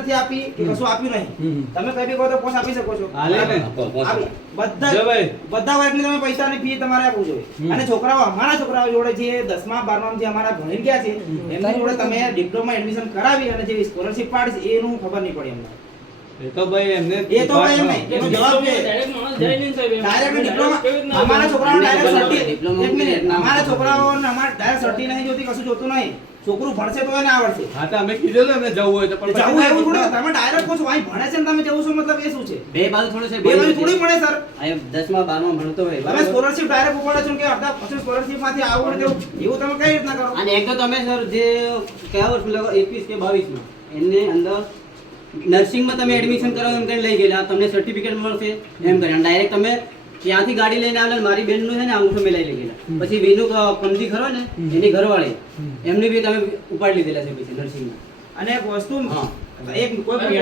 નથી આપી કે કશું આપ્યું નહીં. તમે કઈ બી કહો તો પોસ આપી શકો છો. બધા વર્ગની તમે પૈસાની ફી તમારે આપવું જોઈએ. અને છોકરાઓ અમારા છોકરાઓ જોડે જે 10મા 12મા જે અમારા ભણી ગયા છે એમની જોડે તમે ડિપ્લોમા એડમિશન કરાવી અને જે સ્કોલરશિપ પાડી એનું ખબર નહીં પડી અમને. એ તો ભાઈ એમને એનો જવાબ છે ડાયરેક્ટ ડિપ્લોમા અમારા છોકરાઓને ડાયરેક્ટ સર્ટી એક મિનિટ અમારા છોકરાઓને અમાર ડાયરેક્ટ સર્ટી નહીં જોતી, કશું જોતું નહીં. છોકરું ભણશે તો એને આવડશે. હા તો અમે કીધું એમને જવું હોય તો પણ જવું એવું થોડું તમે ડાયરેક્ટ કહો છો અહીં ભણે છે ને તમે જવું છો મતલબ એ શું છે? બે બાજુ થોડું છે, બે બાજુ થોડી મળે સર. આ 10મા 12મા ભણતો હોય તમે સ્કોલરશિપ ડાયરેક્ટ ઉપાડો છો કે અડધા પછી સ્કોલરશિપ માંથી આવડ દેવું એવું તમે કઈ રીતના કરો? અને એક તો તમે સર જે કયા વર્ષ લગો 21 કે 22 માં એની અંદર નર્સિંગમાં તમે એડમિશન કરાવો એમ કરીને લઈ ગયેલા તમને સર્ટિફિકેટ મળશે એમ કરીને ડાયરેક્ટ તમે ત્યાંથી ગાડી લઈને આવેલા. મારી બેનનું છે ને અંગૂઠો મેલાઈ લઈ ગયેલા. પછી વિનુ કમજી ખરો ને એની ઘરવાળી એમને બી તમે ઉપાડી લીધેલા છે પછી નર્સિંગમાં. અને એક વસ્તુ એક કોઈ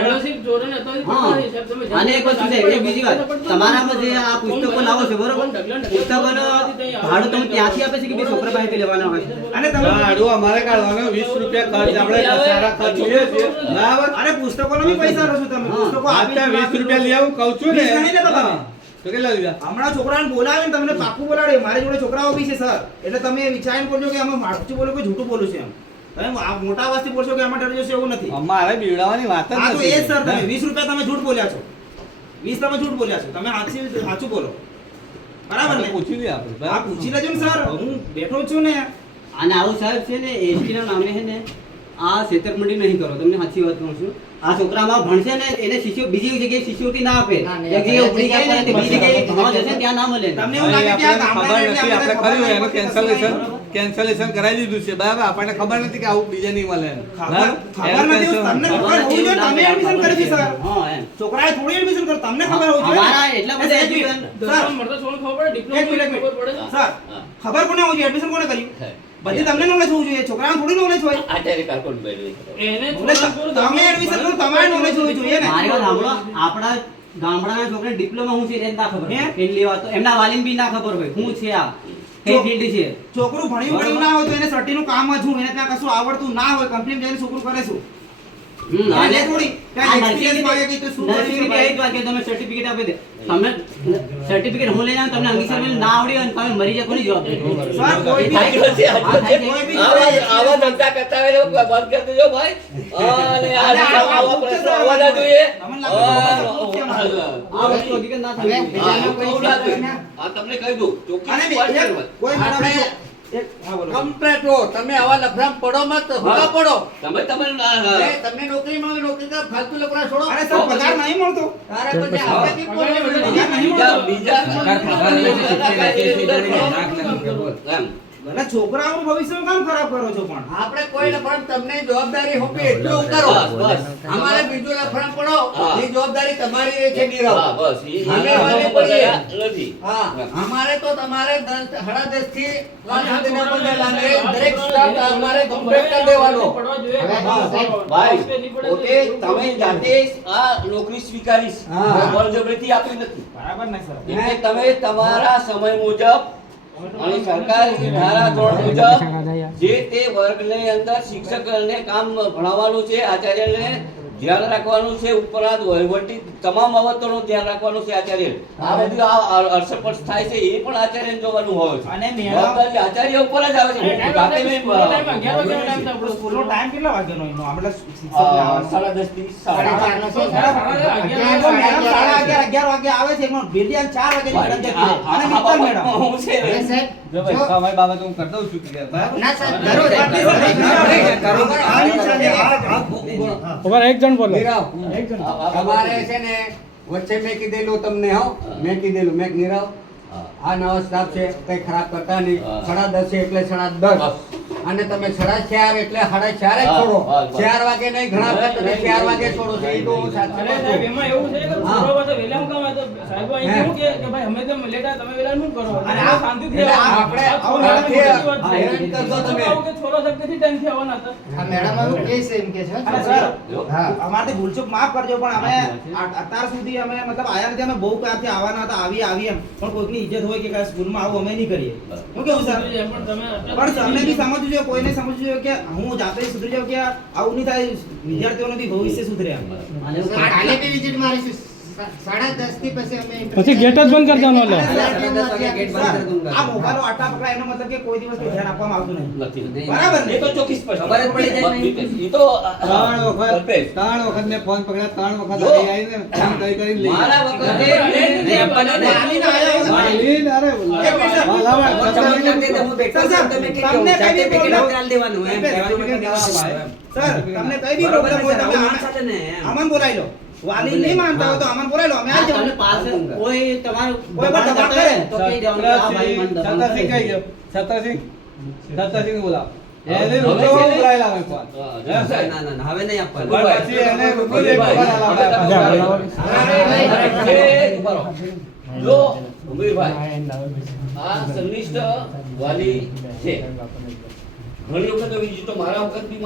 અને એક વસ્તુ છે એક બીજી વાત, તમારામાં જે આ પુસ્તકો લાવો છો બરોબર, પુસ્તકોનો ભાડું તમે ત્યાંથી આપે છે કે બે છોકરા પાસેથી લેવાના હોય? અને તમે ભાડું અમારે કાઢવાનું 20 રૂપિયા ખર્ચ આપણે સારા ખર્ચ લઈએ છીએ બરાબર. અરે પુસ્તકોનો બી પૈસા લો છો તમે. પુસ્તકો આટલા 20 રૂપિયા લઈ આવું કહું છું ને. 20 નહીં લેતા તમે. તો કેટલા લીધા? હમણાં છોકરાને બોલાવીને તમને પાક્કું બોલાડે. મારી જોડે છોકરાઓ બી છે સર, એટલે તમે વિચારીને બોલજો કે અમે સાચું બોલો કે જૂઠું બોલું છે એમ. તમે મોટા અવાજથી બોલશો કે આમાં ડરી જશે એવું નથી. અમારે બીવડાવવાની વાત જ હા તો એ જ સર, તમે નથી. 20 રૂપિયા તમે જૂઠ બોલ્યા છો. 20 તમે જૂઠ બોલ્યા છો. તમે સાચું બોલો. બરાબર ને? પૂછી લઈએ આપણે. હા પૂછી લેજો ને સર, હું બેઠો છું ને. અને આવું સાહેબ છે ને એસટી ના નામે છે ને આ છેતરપિંડી નહીં કરો. તમને સાચી વાત કહું છું, આ છોકરામાં ભણશે ને એને શિષ્યો બીજી જગ્યાએ શિષ્યવૃત્તિ ના આપે. એક જગ્યાએ ઉપડી જાય ને તે બીજી જગ્યાએ ભણવા જશે ને ત્યાં ના મળે. તમને એવું લાગે કે આ ખબર નથી, આપણે કર્યું એનું ગામડાના કેન્સલેશન કરાવી દીધું છે બરાબર. આપણને ખબર નથી કે આવું બીજા નહીં મળે એમ. ખબર નથી, તમને ખબર હોવી જોઈએ. તમે એડમિશન કરી છે સર. હા એમ છોકરાએ થોડી એડમિશન કર્યું, તમને ખબર હોવી જોઈએ. અમારા એટલા બધા એક મિનિટ, સર, એક મિનિટ. સર, ખબર કોને હોવી જોઈએ? એડમિશન કોને કર્યું? બધી તમને નોલેજ હોવું જોઈએ. છોકરાને થોડી નોલેજ હોય. તમે એડમિશન કરો, તમારે નોલેજ હોવી જોઈએ ને. મારી વાત સાંભળો, આપણા ગામડાના છોકરાને ડિપ્લોમા શું છે એને ના ખબર હોય. પહેલી વાત તો એમના વાલીને બી ના ખબર હોય શું છે આ કઈ ફીલ્ડ છે. છોકરું ભણ્યું ના હોય તો એને સર્ટીનું કામ જ હું એને ત્યાં કશું આવડતું ના હોય કંપની જઈને છોકરું કરે શું? અને થોડી કાંઈ experience માંગે કે તો શું નર્સિંગ કરીશું એક વાત કે તમે સર્ટિફિકેટ આપી દે. તમને સર્ટિફિકેટ હું લઈને તમને અંગીસર ના આવડી હોય તમે મરી જાય કોની જવાબદારી? સર, કોઈ બી કોઈ બી આવા ધંધા કરતા હોય તો બંધ કરી દેજો ભાઈ. અને આવા પ્રશ્નો આવવા ના જોઈએ. આ વસ્તુ હકીકત ના થવી જોઈએ. આ તમને કહી દઉં ચોખ્ખી અને વાત એક કરવાની. કોઈ મેડમ હા બોલો. કમ્પ્લેટ હો તમે આવા લફડામ પડો મત ભૂલા પડો. તમે તમને નોકરી માં નોકરી તો ફાલતુ લફડા છોડો. અરે સર પગાર નહીં મળતો. તારે પછી આપણાથી બોલવાનું. પગાર નહીં મળતો. એમ ભલે છોકરાઓનું ભવિષ્ય કામ ખરાબ કરો છો પણ આપણે કોઈ લફડામ તમને જવાબદારી હોપે એટલું કરો. બસ. અમારે બીજું લફડામ પડો હા. એ જવાબદારી તમારી રહે છે નીરવ. હા બસ અમે વાલી પડીએ. નથી. હા અમારે તો તમારે 10:30 થી રાત સુધીના પગાર દરેક સ્ટાફ અમારે કમ્પ્લીટ કરી દેવાનો. ભાઈ ઓકે તમે જાતે આ નોકરી સ્વીકારીશ હા. બળજબરીથી આપી નથી. બરાબર ને સર એટલે તમે તમારા સમય મુજબ અને સરકારી ધારા 3 મુજબ જે તે વર્ગની અંદર શિક્ષકને કામ ભણાવવાનું છે, આચાર્યને ધ્યાન રાખવાનું છે, ઉપરાંત વહીવટી તમામ બાબતોનું ધ્યાન રાખવાનું છે આચાર્ય. આ બધું આ અડસપટ થાય છે એ પણ આચાર્યને જોવાનું હોય છે. અને મેડમ જવાબદારી આચાર્ય ઉપર જ આવે છે. જાતે મેં સ્કૂલનો ટાઈમ કેટલા વાગ્યાનો એનો આપણે શિક્ષક 10:30 થી 4:30 નો છે. મેડમ 11:30 વાગે આવે છે એમાં બેલિયાન 4 વાગે મેડમ જતી રહે. અને મિત્તલ મેડમ હું છે ને. જો ભાઈ સમય બાબત હું કરી દઉં છું ક્લિયર બરાબર. ના સાહેબ દરરોજ તમારે છે ને વચ્ચે મેં કીધેલું તમને મેં કીધેલું મેં નીરવ આ નવો સ્ટાફ છે કઈ ખરાબ કરતા નહીં. 10:30 એટલે 10:30 અને તમે 4:30 એટલે 4:30 જ છોડો. 4 વાગે નહીં ઘણા વખત તમે 4 વાગે છોડો છો એ તો હું સાચું કહું છું. એમાં એવું છે કે છોકરાઓ પાસે વહેલા હું કામ આવે તો સાહેબ અહીં એવું કે ભાઈ અમે તો લેટ આવે તમે વહેલા શું કરો અને આ શાંતિથી એટલે આવો. આપણે આવો હેરાન હેરાન કરશો તમે. કે છોરો શબ્દથી ટાઈમથી આવવાના હતા. અરે સર અમારથી ભૂલચૂક માફ કરજો પણ અમે અત્યાર સુધી અમે મતલબ આયા નથી. અમે બહુ ક્યાંથી આવવાના હતા આવી એમ પણ કોઈકની ઇજ્જત હોય કે સ્કૂલમાં આવું અમે નહીં કરીએ. હું કેવું સર પણ તમે પણ તમને બી સમજવું જોઈએ જોઈએ, કોઈને સમજવું જોઈએ કે હું જાતે સુધરી જાઉં કે આવું નહીં થાય, વિદ્યાર્થીઓનું બી ભવિષ્ય સુધરે એમ. કાલે બી વિઝિટ મારીશું 10:30 થી પછી અમે પછી ગેટ જ બંધ કરી દેવાનો એટલે આ મોબાઈલો આટલા પકડાય એનો મતલબ કે કોઈ દિવસ કોઈ ધ્યાન આપવામાં આવતું નહીં. નથી. બરાબર ને? એ તો ચોખ્ખી સ્પષ્ટ. ખબર જ પડી જાય નહીં. એ તો ત્રણ વખત મેં ફોન પકડ્યા, 3 વખત જો. આવીને ફોન કરીને લઈ મારા ગયા. વખતે વાલીને આયા વગર- વાલીને, અરે, વાલા, સર, તમને કઈ બી પ્રોબ્લેમ હોય તમે આમન બોલાવી લો. વાલી નહીં માનતા હોય તો આમન બોલાવી લો, અમે આવી તમને જાવ. પાસે કોઈ તમારું કોઈ પણ દબાણ કરે તો કહી દેવાનું કે આ ભાઈ મને દબાણ છત્રસિંહ કરે કઈ ગયો? છત્રસિંહ બોલાવો. એને હવે રૂબરૂ છે ને? બોલાયેલા અમે ફોન. ના ના ના હવે નહીં આપવાનું પણ પછી એને રૂબરૂ એક ફોન આલાવડા. જો ઉમેરભાઈ આ સંનિષ્ઠ વાલી છે. ઘણી વખત વિઝિટો મારા વખત બી